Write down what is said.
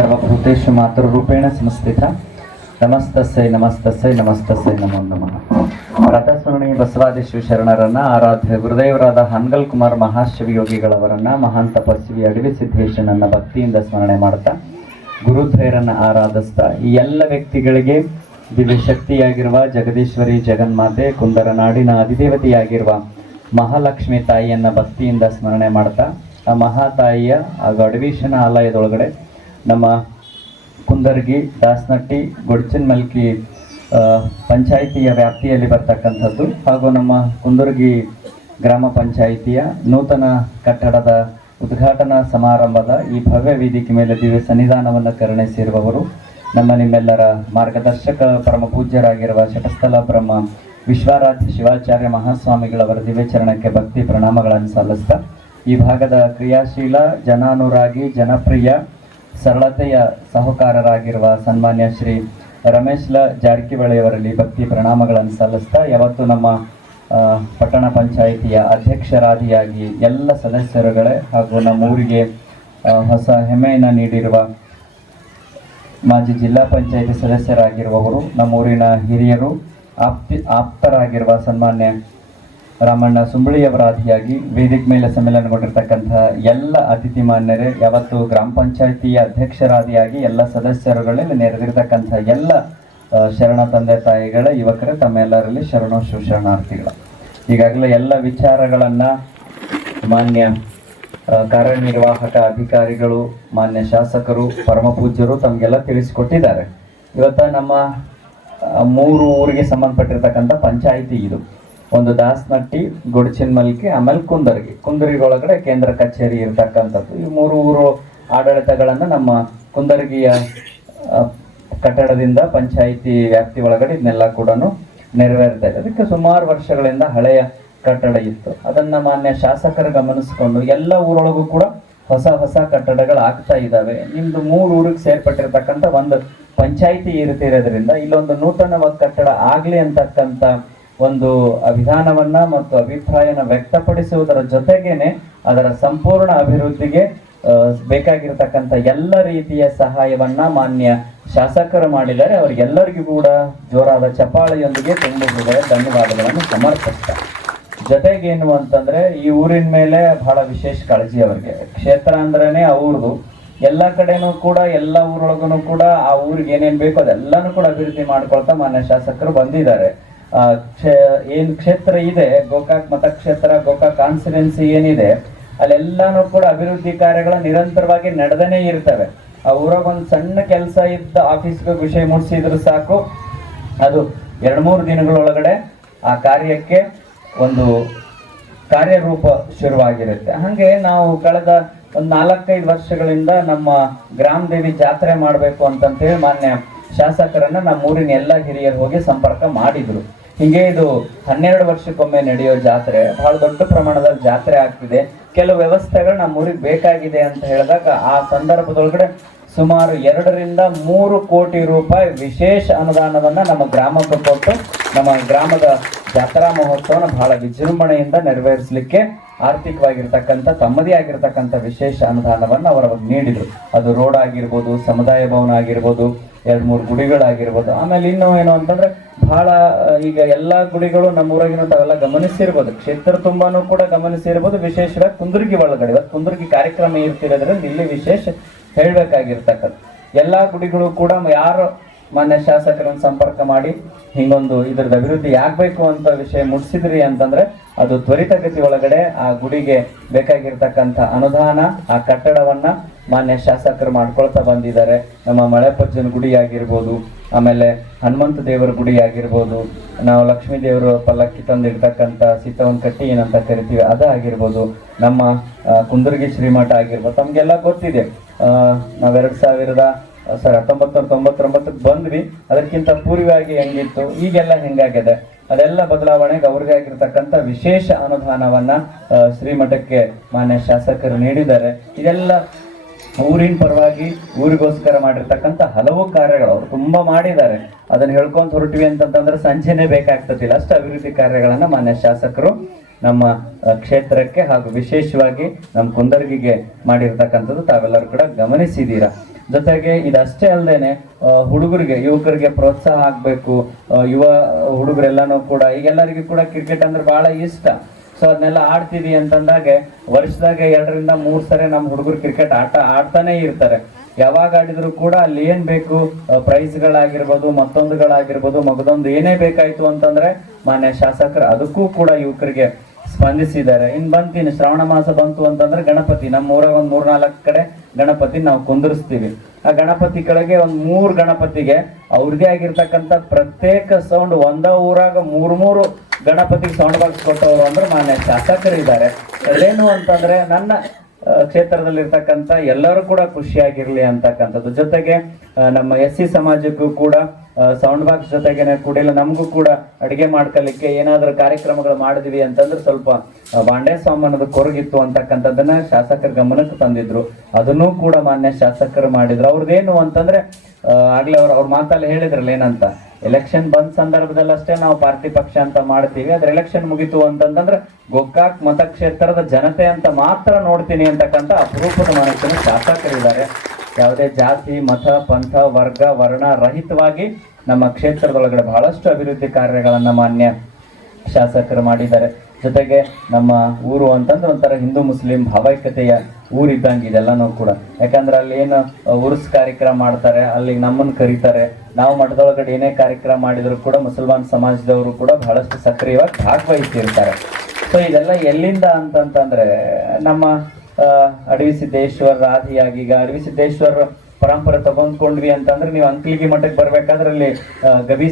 ಸರ್ವಭೂತೇಶು ಮಾತೃರೂಪೇಣ ಸಂಸ್ಥಿತ ನಮಸ್ತಸ್ಸೈ ನಮಸ್ತಸ್ಸೈ ನಮಸ್ತಸ್ಸೈ, ನಮೋ ನಮಃ. ರಥಸ್ಮರಣಿ ಬಸವಾದಿಶ್ವ ಶರಣರನ್ನ ಆರಾಧ್ಯ ಗುರುದೇವರಾದ ಹನ್ಗಲ್ ಕುಮಾರ್ ಮಹಾಶಿವ ಯೋಗಿಗಳವರನ್ನ ಮಹಾನ್ ತಪಸ್ವಿ ಅಡವಿ ಸಿದ್ದೇಶನನ್ನ ಭಕ್ತಿಯಿಂದ ಸ್ಮರಣೆ ಮಾಡ್ತಾ ಗುರುಧೈರನ್ನ ಆರಾಧಿಸ್ತಾ, ಈ ಎಲ್ಲ ವ್ಯಕ್ತಿಗಳಿಗೆ ದಿವ್ಯ ಶಕ್ತಿಯಾಗಿರುವ ಜಗದೀಶ್ವರಿ ಜಗನ್ಮಾತೆ, ಕುಂದರ ನಾಡಿನ ಅಧಿದೇವತೆಯಾಗಿರುವ ಮಹಾಲಕ್ಷ್ಮಿ ತಾಯಿಯನ್ನ ಭಕ್ತಿಯಿಂದ ಸ್ಮರಣೆ ಮಾಡ್ತಾ, ಆ ಮಹಾತಾಯಿಯ ಹಾಗೂ ಅಡವೀಶನ ಆಲಯದೊಳಗಡೆ ನಮ್ಮ ಕುಂದರ್ಗಿ, ದಾಸನಟ್ಟಿ, ಗೊಡ್ಚನ್ಮಲ್ಕಿ ಮಲ್ಕಿ ಪಂಚಾಯಿತಿಯ ವ್ಯಾಪ್ತಿಯಲ್ಲಿ ಬರ್ತಕ್ಕಂಥದ್ದು ಹಾಗೂ ನಮ್ಮ ಕುಂದರ್ಗಿ ಗ್ರಾಮ ಪಂಚಾಯಿತಿಯ ನೂತನ ಕಟ್ಟಡದ ಉದ್ಘಾಟನಾ ಸಮಾರಂಭದ ಈ ಭವ್ಯ ವೇದಿಕೆ ಮೇಲೆ ದಿವ್ಯ ಸನ್ನಿಧಾನವನ್ನು ಕರುಣಿಸಿರುವವರು ನಮ್ಮ ನಿಮ್ಮೆಲ್ಲರ ಮಾರ್ಗದರ್ಶಕ, ಪರಮ ಪೂಜ್ಯರಾಗಿರುವ ಶಟಸ್ಥಲ ಬ್ರಹ್ಮ ವಿಶ್ವಾರಾಧ್ಯ ಶಿವಾಚಾರ್ಯ ಮಹಾಸ್ವಾಮಿಗಳವರ ದಿವ್ಯಚರಣಕ್ಕೆ ಭಕ್ತಿ ಪ್ರಣಾಮಗಳನ್ನು ಸಲ್ಲಿಸ್ತಾ ಈ ಭಾಗದ ಕ್ರಿಯಾಶೀಲ, ಜನಾನುರಾಗಿ, ಜನಪ್ರಿಯ ಸರಳತೆಯ ಸಹಕಾರರಾಗಿರುವ ಸನ್ಮಾನ್ಯ ಶ್ರೀ ರಮೇಶ್ ಲ ಜಾರಕಿಹೊಳಿಯವರಲ್ಲಿ ಭಕ್ತಿ ಪ್ರಣಾಮಗಳನ್ನು ಸಲ್ಲಿಸ್ತಾ ಯಾವತ್ತು ನಮ್ಮ ಪಟ್ಟಣ ಪಂಚಾಯಿತಿಯ ಅಧ್ಯಕ್ಷರಾದಿಯಾಗಿ ಎಲ್ಲ ಸದಸ್ಯರುಗಳೇ ಹಾಗೂ ನಮ್ಮ ಊರಿಗೆ ಹೊಸ ಹೆಮ್ಮೆಯನ್ನು ನೀಡಿರುವ ಮಾಜಿ ಜಿಲ್ಲಾ ಪಂಚಾಯಿತಿ ಸದಸ್ಯರಾಗಿರುವವರು, ನಮ್ಮ ಊರಿನ ಹಿರಿಯರು, ಆಪ್ತಿ, ಆಪ್ತರಾಗಿರುವ ಸನ್ಮಾನ್ಯ ರಾಮಣ್ಣ ಸುಂಬಳಿಯವರ ಆದಿಯಾಗಿ ವೇದಿಕೆ ಮೇಲೆ ಸಮ್ಮೇಳನಗೊಂಡಿರ್ತಕ್ಕಂತಹ ಎಲ್ಲ ಅತಿಥಿ ಮಾನ್ಯರೇ, ಯಾವತ್ತು ಗ್ರಾಮ ಪಂಚಾಯಿತಿಯ ಅಧ್ಯಕ್ಷರಾದಿಯಾಗಿ ಎಲ್ಲ ಸದಸ್ಯರುಗಳಲ್ಲಿ ನೆರೆದಿರ್ತಕ್ಕಂಥ ಎಲ್ಲ ಶರಣ ತಂದೆ ತಾಯಿಗಳ, ಯುವಕರೇ, ತಮ್ಮೆಲ್ಲರಲ್ಲಿ ಶರಣೋ ಶರಣಾರ್ಥಿಗಳು ಈಗಾಗಲೇ ಎಲ್ಲ ವಿಚಾರಗಳನ್ನ ಮಾನ್ಯ ಕಾರ್ಯನಿರ್ವಾಹಕ ಅಧಿಕಾರಿಗಳು, ಮಾನ್ಯ ಶಾಸಕರು, ಪರಮ ಪೂಜ್ಯರು ತಮಗೆಲ್ಲ ತಿಳಿಸಿಕೊಟ್ಟಿದ್ದಾರೆ. ಇವತ್ತ ನಮ್ಮ ಮೂರು ಊರಿಗೆ ಸಂಬಂಧಪಟ್ಟಿರ್ತಕ್ಕಂಥ ಪಂಚಾಯಿತಿ ಇದು. ಒಂದು ದಾಸನಟ್ಟಿ ಗೊಡಚಿನ್ಮಲ್ಕಿ ಆಮೇಲೆ ಕುಂದರ್ಗಿ. ಕುಂದರಿಗೆ ಒಳಗಡೆ ಕೇಂದ್ರ ಕಚೇರಿ ಇರ್ತಕ್ಕಂಥದ್ದು. ಈ ಮೂರು ಊರು ಆಡಳಿತಗಳನ್ನ ನಮ್ಮ ಕುಂದರ್ಗಿಯ ಕಟ್ಟಡದಿಂದ ಪಂಚಾಯಿತಿ ವ್ಯಾಪ್ತಿ ಒಳಗಡೆ ಇದನ್ನೆಲ್ಲ ಕೂಡ ನೆರವೇರ್ತಾ ಇದೆ. ಅದಕ್ಕೆ ಸುಮಾರು ವರ್ಷಗಳಿಂದ ಹಳೆಯ ಕಟ್ಟಡ ಇತ್ತು. ಅದನ್ನ ಮಾನ್ಯ ಶಾಸಕರು ಗಮನಿಸಿಕೊಂಡು ಎಲ್ಲ ಊರೊಳಗೂ ಕೂಡ ಹೊಸ ಹೊಸ ಕಟ್ಟಡಗಳು ಆಗ್ತಾ ಇದ್ದಾವೆ ನಿಮ್ದು ಮೂರು ಊರಿಗೆ ಸೇರ್ಪಟ್ಟಿರ್ತಕ್ಕಂಥ ಒಂದು ಪಂಚಾಯಿತಿ ಇರ್ತಿರೋದ್ರಿಂದ ಇಲ್ಲೊಂದು ನೂತನವಾದ ಕಟ್ಟಡ ಆಗ್ಲಿ ಅಂತಕ್ಕಂಥ ಒಂದು ಅಭಿಧಾನವನ್ನ ಮತ್ತು ಅಭಿಪ್ರಾಯನ ವ್ಯಕ್ತಪಡಿಸುವುದರ ಜೊತೆಗೇನೆ ಅದರ ಸಂಪೂರ್ಣ ಅಭಿವೃದ್ಧಿಗೆ ಬೇಕಾಗಿರ್ತಕ್ಕಂಥ ಎಲ್ಲ ರೀತಿಯ ಸಹಾಯವನ್ನ ಮಾನ್ಯ ಶಾಸಕರು ಮಾಡಿದ್ದಾರೆ. ಅವರಿಗೆಲ್ಲರಿಗೂ ಕೂಡ ಜೋರಾದ ಚಪಾಳೆಯೊಂದಿಗೆ ತುಂಬ ಧನ್ಯವಾದಗಳನ್ನು ಸಮರ್ಪಿಸ್ತಾರೆ ಜೊತೆಗೇನು ಅಂತಂದ್ರೆ, ಈ ಊರಿನ ಮೇಲೆ ಬಹಳ ವಿಶೇಷ ಕಾಳಜಿ ಅವರಿಗೆ. ಕ್ಷೇತ್ರ ಅಂದ್ರೇನೆ ಅವ್ರದು ಎಲ್ಲ ಕಡೆನೂ ಕೂಡ, ಎಲ್ಲ ಊರೊಳಗೂ ಕೂಡ ಆ ಊರಿಗೆ ಏನೇನು ಬೇಕೋ ಅದೆಲ್ಲನೂ ಕೂಡ ಅಭಿವೃದ್ಧಿ ಮಾಡ್ಕೊಳ್ತಾ ಮಾನ್ಯ ಶಾಸಕರು ಬಂದಿದ್ದಾರೆ. ಏನ್ ಕ್ಷೇತ್ರ ಇದೆ, ಗೋಕಾಕ್ ಮತಕ್ಷೇತ್ರ, ಗೋಕಾಕ್ ಕಾನ್ಸ್ಟಿಟ್ಯೂನ್ಸಿ ಏನಿದೆ, ಅಲ್ಲೆಲ್ಲಾನು ಕೂಡ ಅಭಿವೃದ್ಧಿ ಕಾರ್ಯಗಳು ನಿರಂತರವಾಗಿ ನಡೆದನೇ ಇರ್ತವೆ. ಆ ಊರಾಗ ಒಂದ್ ಸಣ್ಣ ಕೆಲಸ ಇದ್ದ ಆಫೀಸ್ಗೆ ವಿಷಯ ಮುಟ್ಸಿದ್ರು ಸಾಕು. ಅದು ಎರಡ್ ಮೂರು ದಿನಗಳೊಳಗಡೆ ಆ ಕಾರ್ಯಕ್ಕೆ ಒಂದು ಕಾರ್ಯರೂಪ ಶುರುವಾಗಿರುತ್ತೆ. ಹಾಗೆ ನಾವು ಕಳೆದ ಒಂದು ನಾಲ್ಕೈದು ವರ್ಷಗಳಿಂದ ನಮ್ಮ ಗ್ರಾಮ ದೇವಿ ಜಾತ್ರೆ ಮಾಡಬೇಕು ಅಂತಂತೇಳಿ ಮಾನ್ಯ ಶಾಸಕರನ್ನ ನಮ್ಮ ಊರಿನ ಎಲ್ಲ ಹಿರಿಯರು ಹೋಗಿ ಸಂಪರ್ಕ ಮಾಡಿದ್ರು. ಹಿಂಗೆ ಇದು ಹನ್ನೆರಡು ವರ್ಷಕ್ಕೊಮ್ಮೆ ನಡೆಯೋ ಜಾತ್ರೆ, ಬಹಳ ದೊಡ್ಡ ಪ್ರಮಾಣದಲ್ಲಿ ಜಾತ್ರೆ ಆಗ್ತಿದೆ. ಕೆಲವು ವ್ಯವಸ್ಥೆಗಳು ನಮ್ಮ ಊರಿಗೆ ಬೇಕಾಗಿದೆ ಅಂತ ಹೇಳಿದಾಗ ಆ ಸಂದರ್ಭದೊಳಗಡೆ ಸುಮಾರು ಎರಡರಿಂದ ಮೂರು ಕೋಟಿ ರೂಪಾಯಿ ವಿಶೇಷ ಅನುದಾನವನ್ನು ನಮ್ಮ ಗ್ರಾಮಕ್ಕೆ ಕೊಟ್ಟು ನಮ್ಮ ಗ್ರಾಮದ ಜಾತ್ರಾ ಮಹೋತ್ಸವನ ಬಹಳ ವಿಜೃಂಭಣೆಯಿಂದ ನೆರವೇರಿಸಲಿಕ್ಕೆ ಆರ್ಥಿಕವಾಗಿರ್ತಕ್ಕಂಥ, ತಮ್ಮದೇ ಆಗಿರ್ತಕ್ಕಂಥ ವಿಶೇಷ ಅನುದಾನವನ್ನು ಅವರ ನೀಡಿದರು. ಅದು ರೋಡ್ ಆಗಿರ್ಬೋದು, ಸಮುದಾಯ ಭವನ ಆಗಿರ್ಬೋದು, ಎರಡು ಮೂರು ಗುಡಿಗಳಾಗಿರ್ಬೋದು, ಆಮೇಲೆ ಇನ್ನು ಏನು ಅಂತಂದ್ರೆ ಬಹಳ, ಈಗ ಎಲ್ಲಾ ಗುಡಿಗಳು ನಮ್ಮ ಊರಾಗಿನ ತಾವೆಲ್ಲ ಗಮನಿಸಿರ್ಬೋದು. ಕ್ಷೇತ್ರ ತುಂಬಾನು ಕೂಡ ಗಮನಿಸಿರ್ಬೋದು, ವಿಶೇಷವಾಗಿ ಕುಂದುರ್ಗಿ ಒಳಗಡೆ. ಇವತ್ತು ಕುಂದುರ್ಗಿ ಕಾರ್ಯಕ್ರಮ ಇರ್ತಿರೋದ್ರಿಂದ ಇಲ್ಲಿ ವಿಶೇಷ ಹೇಳ್ಬೇಕಾಗಿರ್ತಕ್ಕಂಥ ಎಲ್ಲ ಗುಡಿಗಳು ಕೂಡ ಯಾರು ಮಾನ್ಯ ಶಾಸಕರನ್ನು ಸಂಪರ್ಕ ಮಾಡಿ, ಹಿಂಗೊಂದು ಇದ್ರದ್ದು ಅಭಿವೃದ್ಧಿ ಆಗಬೇಕು ಅಂತ ವಿಷಯ ಮುಟ್ಸಿದ್ರಿ ಅಂತಂದ್ರೆ ಅದು ತ್ವರಿತಗತಿ ಒಳಗಡೆ ಆ ಗುಡಿಗೆ ಬೇಕಾಗಿರ್ತಕ್ಕಂಥ ಅನುದಾನ, ಆ ಕಟ್ಟಡವನ್ನ ಮಾನ್ಯ ಶಾಸಕರು ಮಾಡ್ಕೊಳ್ತಾ ಬಂದಿದ್ದಾರೆ. ನಮ್ಮ ಮಳೆಪಜ್ಜನ ಗುಡಿ ಆಗಿರ್ಬೋದು, ಆಮೇಲೆ ಹನುಮಂತ ದೇವರ ಗುಡಿ ಆಗಿರ್ಬೋದು, ನಾವು ಲಕ್ಷ್ಮೀ ದೇವರು ಪಲ್ಲಕ್ಕಿ ತಂದಿರ್ತಕ್ಕಂಥ ಸೀತವನ್ ಕಟ್ಟಿ ಏನಂತ ಕರಿತೀವಿ, ಅದ ಆಗಿರ್ಬೋದು. ನಮ್ಮ ಕುಂದರ್ಗಿ ಶ್ರೀಮಠ ಆಗಿರ್ಬೋದು, ತಮ್ಗೆಲ್ಲ ಗೊತ್ತಿದೆ. ನಾವೆರಡ್ ಸಾವಿರದ ಸರ್ ಹತ್ತೊಂಬತ್ತು ತೊಂಬತ್ತೊಂಬತ್ತಕ್ಕೆ ಬಂದ್ವಿ. ಅದಕ್ಕಿಂತ ಪೂರ್ವವಾಗಿ ಹೆಂಗಿತ್ತು? ಈಗೆಲ್ಲ ಹೆಂಗಾಗಿದೆ? ಅದೆಲ್ಲ ಬದಲಾವಣೆಗೆ ಅವ್ರಿಗೆ ಆಗಿರ್ತಕ್ಕಂಥ ವಿಶೇಷ ಅನುದಾನವನ್ನ ಶ್ರೀಮಠಕ್ಕೆ ಮಾನ್ಯ ಶಾಸಕರು ನೀಡಿದ್ದಾರೆ. ಇದೆಲ್ಲ ಊರಿನ ಪರವಾಗಿ ಊರಿಗೋಸ್ಕರ ಮಾಡಿರ್ತಕ್ಕಂಥ ಹಲವು ಕಾರ್ಯಗಳು ಅವರು ತುಂಬಾ ಮಾಡಿದ್ದಾರೆ. ಅದನ್ನ ಹೇಳ್ಕೊಂತ ಹೊರಟಿವಿ ಅಂತಂದ್ರೆ ಸಂಜೆನೆ ಬೇಕಾಗ್ತದಿಲ್ಲ ಅಷ್ಟು ಅಭಿವೃದ್ಧಿ ಕಾರ್ಯಗಳನ್ನು ಮಾನ್ಯ ಶಾಸಕರು ನಮ್ಮ ಕ್ಷೇತ್ರಕ್ಕೆ ಹಾಗೂ ವಿಶೇಷವಾಗಿ ನಮ್ಮ ಕುಂದರ್ಗಿಗೆ ಮಾಡಿರ್ತಕ್ಕಂಥದ್ದು ತಾವೆಲ್ಲರೂ ಕೂಡ ಗಮನಿಸಿದ್ದೀರಾ. ಜೊತೆಗೆ ಇದಷ್ಟೇ ಅಲ್ಲದೇನೆ ಹುಡುಗರಿಗೆ, ಯುವಕರಿಗೆ ಪ್ರೋತ್ಸಾಹ ಆಗಬೇಕು. ಯುವ ಹುಡುಗರೆಲ್ಲನೂ ಕೂಡ, ಈಗೆಲ್ಲರಿಗೂ ಕೂಡ ಕ್ರಿಕೆಟ್ ಅಂದ್ರೆ ಬಹಳ ಇಷ್ಟ. ಸೊ, ಅದನ್ನೆಲ್ಲ ಆಡ್ತೀವಿ ಅಂತಂದಾಗೆ ವರ್ಷದಾಗ ಎರಡರಿಂದ ಮೂರು ಸರಿ ನಮ್ಮ ಹುಡುಗರು ಕ್ರಿಕೆಟ್ ಆಟ ಆಡ್ತಾನೆ ಇರ್ತಾರೆ. ಯಾವಾಗ ಆಡಿದ್ರು ಕೂಡ ಅಲ್ಲಿ ಏನ್ ಬೇಕು? ಪ್ರೈಸ್ಗಳಾಗಿರ್ಬೋದು, ಮತ್ತೊಂದುಗಳಾಗಿರ್ಬೋದು, ಮಗದೊಂದು ಏನೇ ಬೇಕಾಯ್ತು ಅಂತಂದ್ರೆ ಮಾನ್ಯ ಶಾಸಕರು, ಅದಕ್ಕೂ ಕೂಡ ಯುವಕರಿಗೆ ಸ್ಪಂದಿಸಿದ್ದಾರೆ. ಇನ್ ಬಂತೀನಿ ಶ್ರಾವಣ ಮಾಸ ಬಂತು ಅಂತಂದ್ರೆ ಗಣಪತಿ ನಮ್ಮ ಊರಾಗ ಒಂದ್ ಮೂರ್ನಾಲ್ಕು ಕಡೆ ಗಣಪತಿ ನಾವು ಕುಂದಿರ್ಸ್ತೀವಿ. ಆ ಗಣಪತಿ ಕೆಳಗೆ ಒಂದ್ ಮೂರ್ ಗಣಪತಿಗೆ ಅವ್ರದೇ ಆಗಿರ್ತಕ್ಕಂಥ ಪ್ರತ್ಯೇಕ ಸೌಂಡ್ ಒಂದ ಊರಾಗ ಮೂರ್ ಮೂರು ಗಣಪತಿಗೆ ಸೌಂಡ್ ಬಾಕ್ಸ್ ಕೊಟ್ಟವರು ಅಂದ್ರೆ ಮಾನ್ಯ ಶಾಸಕರು ಇದ್ದಾರೆ. ಅದೇನು ಅಂತಂದ್ರೆ ನನ್ನ ಕ್ಷೇತ್ರದಲ್ಲಿರ್ತಕ್ಕಂಥ ಎಲ್ಲರೂ ಕೂಡ ಖುಷಿಯಾಗಿರ್ಲಿ ಅಂತಕ್ಕಂಥದ್ದು. ಜೊತೆಗೆ ನಮ್ಮ ಎಸ್ ಸಿ ಸಮಾಜಕ್ಕೂ ಕೂಡ ಸೌಂಡ್ ಬಾಕ್ಸ್ ಜೊತೆಗೇನೆ ಕೂಡಿಲ್ಲ ನಮಗೂ ಕೂಡ ಅಡಿಗೆ ಮಾಡ್ಕೊಳ್ಳಿಕ್ಕೆ ಏನಾದರೂ ಕಾರ್ಯಕ್ರಮಗಳು ಮಾಡಿದ್ವಿ ಅಂತಂದ್ರೆ ಸ್ವಲ್ಪ ಬಾಂಡೆ ಸಾಮಾನದ ಕೊರಗಿತ್ತು ಅಂತಕ್ಕಂಥದ್ದನ್ನ ಶಾಸಕರ ಗಮನಕ್ಕೆ ತಂದಿದ್ರು. ಅದನ್ನೂ ಕೂಡ ಮಾನ್ಯ ಶಾಸಕರು ಮಾಡಿದ್ರು. ಅವ್ರದ್ದೇನು ಅಂತಂದ್ರೆ ಆಗ್ಲೇ ಅವ್ರು, ಅವ್ರ ಮಾತಲ್ಲಿ ಹೇಳಿದ್ರಲ್ಲ ಏನಂತ ಎಲೆಕ್ಷನ್ ಬಂದ ಸಂದರ್ಭದಲ್ಲಿ ಅಷ್ಟೇ ನಾವು ಪಾರ್ಟಿ ಪಕ್ಷ ಅಂತ ಮಾಡ್ತೀವಿ. ಅದ್ರ ಎಲೆಕ್ಷನ್ ಮುಗಿತು ಅಂತಂದ್ರೆ ಗೊಕ್ಕಾಕ್ ಮತಕ್ಷೇತ್ರದ ಜನತೆ ಅಂತ ಮಾತ್ರ ನೋಡ್ತೀನಿ ಅಂತಕ್ಕಂಥ ಅಪರೂಪದ ಮನಸ್ಸಿನ ಶಾಸಕರಿದ್ದಾರೆ. ಯಾವುದೇ ಜಾತಿ, ಮತ, ಪಂಥ, ವರ್ಗ, ವರ್ಣ ರಹಿತವಾಗಿ ನಮ್ಮ ಕ್ಷೇತ್ರದೊಳಗಡೆ ಬಹಳಷ್ಟು ಅಭಿವೃದ್ಧಿ ಕಾರ್ಯಗಳನ್ನು ಮಾನ್ಯ ಶಾಸಕರು ಮಾಡಿದ್ದಾರೆ. ಜೊತೆಗೆ ನಮ್ಮ ಊರು ಅಂತಂದ್ರೆ ಒಂಥರ ಹಿಂದೂ ಮುಸ್ಲಿಂ ಭಾವೈಕ್ಯತೆಯ ಊರಿದ್ದಂಗೆ ಇದೆಲ್ಲನೂ ಕೂಡ. ಯಾಕಂದ್ರೆ ಅಲ್ಲಿ ಏನು ಉರ್ಸ್ ಕಾರ್ಯಕ್ರಮ ಮಾಡ್ತಾರೆ, ಅಲ್ಲಿ ನಮ್ಮನ್ನು ಕರೀತಾರೆ. ನಾವು ಮಠದೊಳಗಡೆ ಏನೇ ಕಾರ್ಯಕ್ರಮ ಮಾಡಿದರೂ ಕೂಡ ಮುಸಲ್ಮಾನ್ ಸಮಾಜದವರು ಕೂಡ ಬಹಳಷ್ಟು ಸಕ್ರಿಯವಾಗಿ ಭಾಗವಹಿಸಿರ್ತಾರೆ ಸೊ ಇದೆಲ್ಲ ಎಲ್ಲಿಂದ ಅಂತಂತಂದರೆ ನಮ್ಮ ಅಡವಿ ಸಿದ್ದೇಶ್ವರ ರಾಧಿಯಾಗಿ, ಈಗ ಅಡವಿ ಸಿದ್ದೇಶ್ವರ ಪರಂಪರೆ ತಗೊಂಡ್ಕೊಂಡ್ವಿ ಅಂತಂದ್ರೆ ನೀವು ಅಂಕಲಿಗಿ ಮಠಕ್ಕೆ ಬರ್ಬೇಕಾದ್ರೆ ಅಲ್ಲಿ ಗವಿ